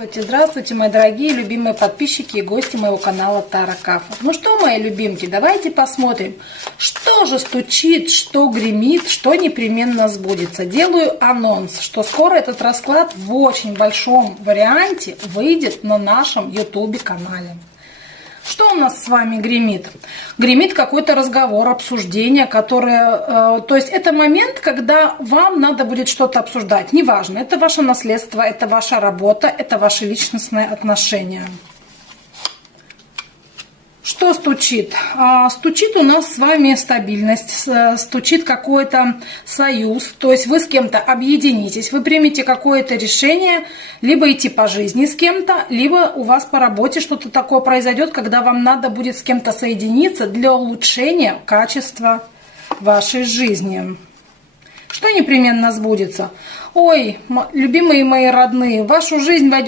Здравствуйте, мои дорогие, любимые подписчики и гости моего канала Тара Кафа. Ну что, мои любимки, давайте посмотрим, что же стучит, что гремит, что непременно сбудется. Делаю анонс, что скоро этот расклад в очень большом варианте выйдет на нашем YouTube-канале. Что у нас с вами гремит? Гремит какой-то разговор, обсуждение, которое... то есть это момент, когда вам надо будет что-то обсуждать. Неважно, это ваше наследство, это ваша работа, это ваши личностные отношения. Что стучит? Стучит у нас с вами стабильность, стучит какой-то союз, то есть вы с кем-то объединитесь, вы примете какое-то решение, либо идти по жизни с кем-то, либо у вас по работе что-то такое произойдет, когда вам надо будет с кем-то соединиться для улучшения качества вашей жизни. Что непременно сбудется? Ой, любимые мои родные, в вашу жизнь войдет